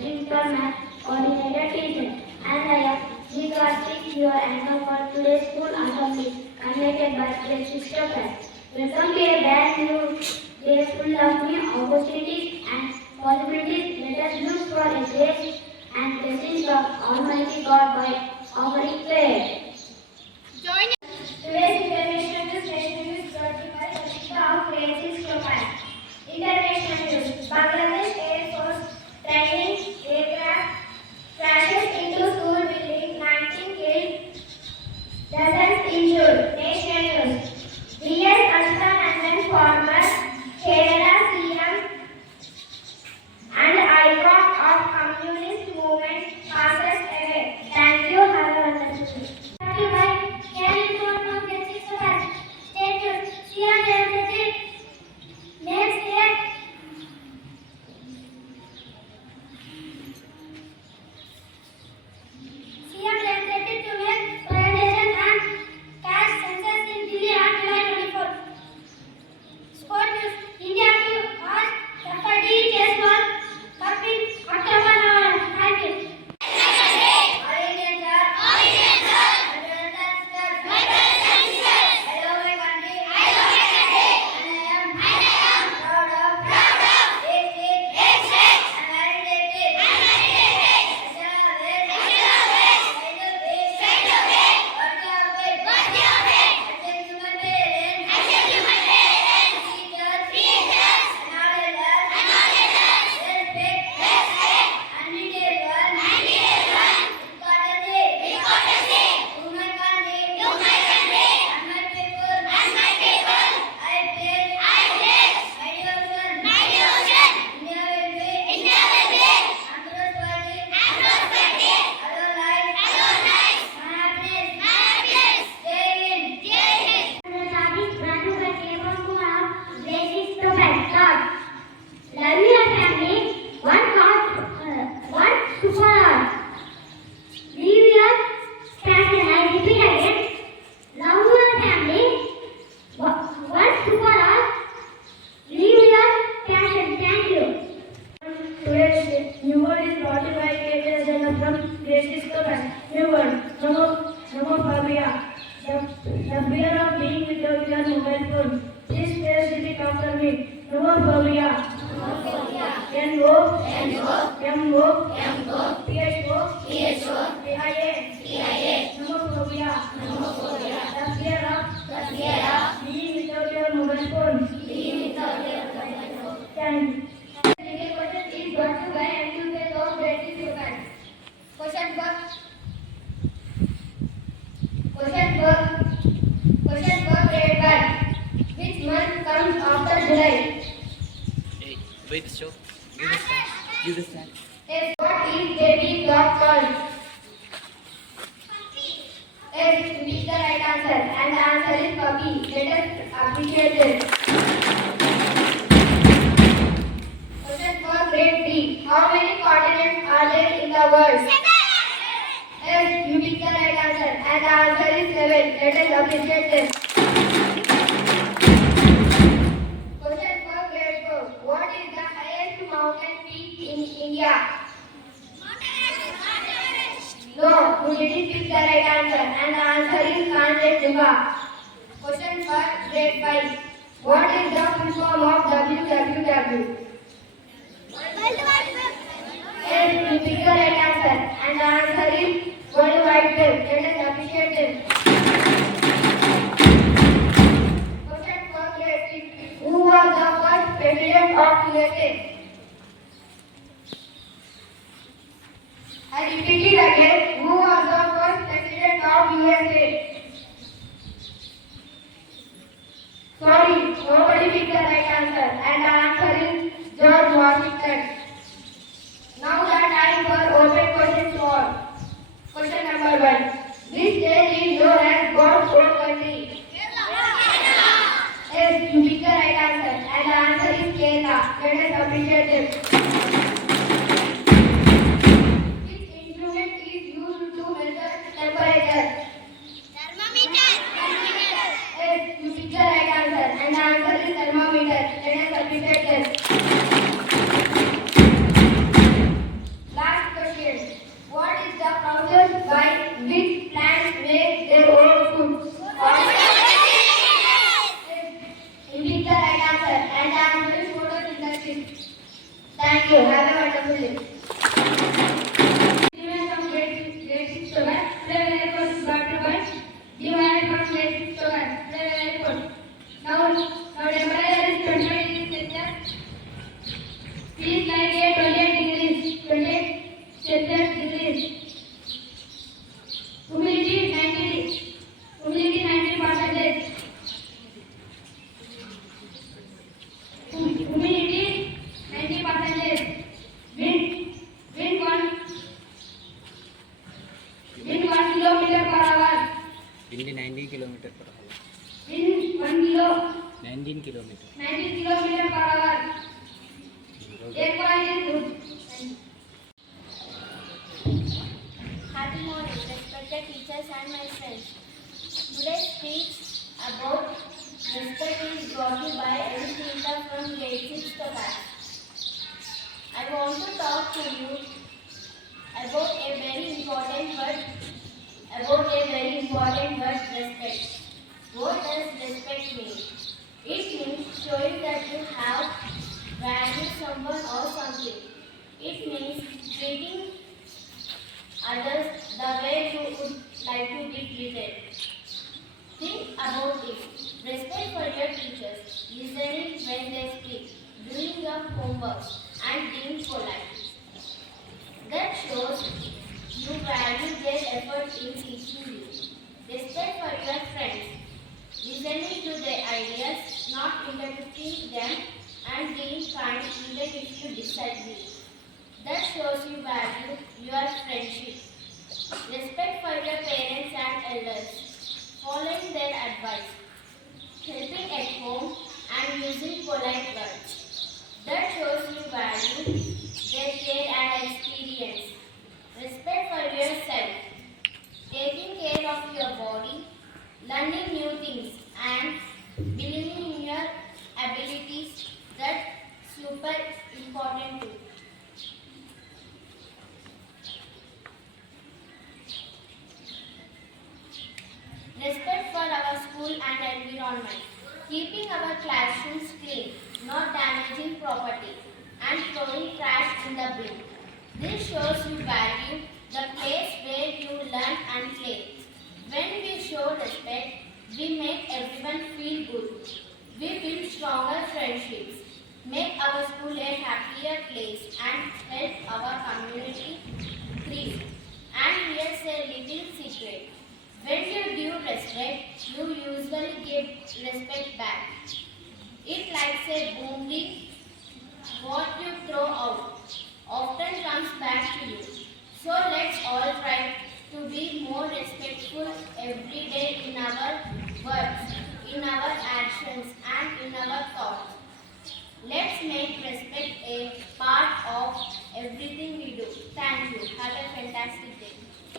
Principal Math Coordinator Teacher, and I am G. your anchor for today's school assembly conducted by Grade-VI Topaz. Welcome to a brand new day full of new opportunities and possibilities. Let us look for a grace and blessings of Almighty God by offering prayer. Today's international news is brought to you by the of Grade-VI Topaz. International news: Bangladesh Air Force training aircraft crashes into school building, 19 killed, dozens injured. National news: V.S. Aslanandan, former Kerala CM and icon of communist movement, passes away. Thank you. Have a wonderful day. Grade-VI Topaz. New word, nomophobia. The fear of being without your mobile phone. Please repeat after me. Nomophobia. N-O-M-O-P-H-O-P-I-A. Nomophobia. The fear of being without your mobile phone. Thank you. The question is brought to you by MQK of Grade-VI Topaz. Question for grade 1. Which month comes after July? Hey, wait, show. Give the stand. Yes, what is baby dog called? Yes, you is the right answer, and the answer is puppy. Let us appreciate it. Question for grade 3. How many continents are there in the world? 7. Yes, you pick the right answer, and the answer is 7. Let us appreciate this. Question for grade 4. What is the highest mountain peak in India? No, you didn't pick the right answer, and the answer is Kanjunga. Question for grade 5. What is the full form of www? Yes, you pick the right answer, and the answer is World Wide Web. Let us appreciate it. Question for grade 6. Who was the first president of USA? I repeat it again. Who was the first president of USA? Sorry, nobody picked the right answer, and the answer is George Washington. Now the time for open questions to all. Question number 1. Which state is known as God's own country? Yes, you picked the right answer, and the answer is Kerala. Let us appreciate it. Which instrument is used you. Have a wonderful day. Divided from grade 6 Topaz. Play very good. Brought to you by Divided from grade 6 Topaz. Play very good. Now temperature is 28 degrees Celsius. Please like a 28 Celsius degrees. Humidity 90%. Humidity 90%. Wind 1 kilometer per hour. Wind 90 kilometer per hour. Wind 1 kilo 19 kilometer. 90 kilometer per hour. Air quality is good. Happy morning, respected teachers and my friends. Today's speech about respect is brought to you by Elfrida from Grade-VI Topaz. I want to talk to you about a very important word, respect. What does respect mean? It means showing that you have valued someone or something. It means treating others the way you would like to be treated. Think about it. Respect for your teachers, listening when they speak, doing your homework, and being polite. That shows you value their effort in teaching you. Respect for your friends, listening to their ideas, not interrupting them, and being kind even if you disagree. That shows you value your friendship. Respect for your parents and elders, following their advice, helping at home, and using polite words. That shows you value their care and experience. Respect for yourself, taking care of your body, learning new things, and believing in your abilities. That's super important too. Respect for our school and environment. Keeping our classrooms clean, not damaging property, and throwing trash in the bin. This shows you value the place where you learn and play. When we show respect, we make everyone feel good. We build stronger friendships, make our school a happier place, and help our community thrive. And here's a little secret. When you give respect, you usually give respect back. It likes a boomerang. What you throw out often comes back to you. So let's all try to be more respectful every day in our words.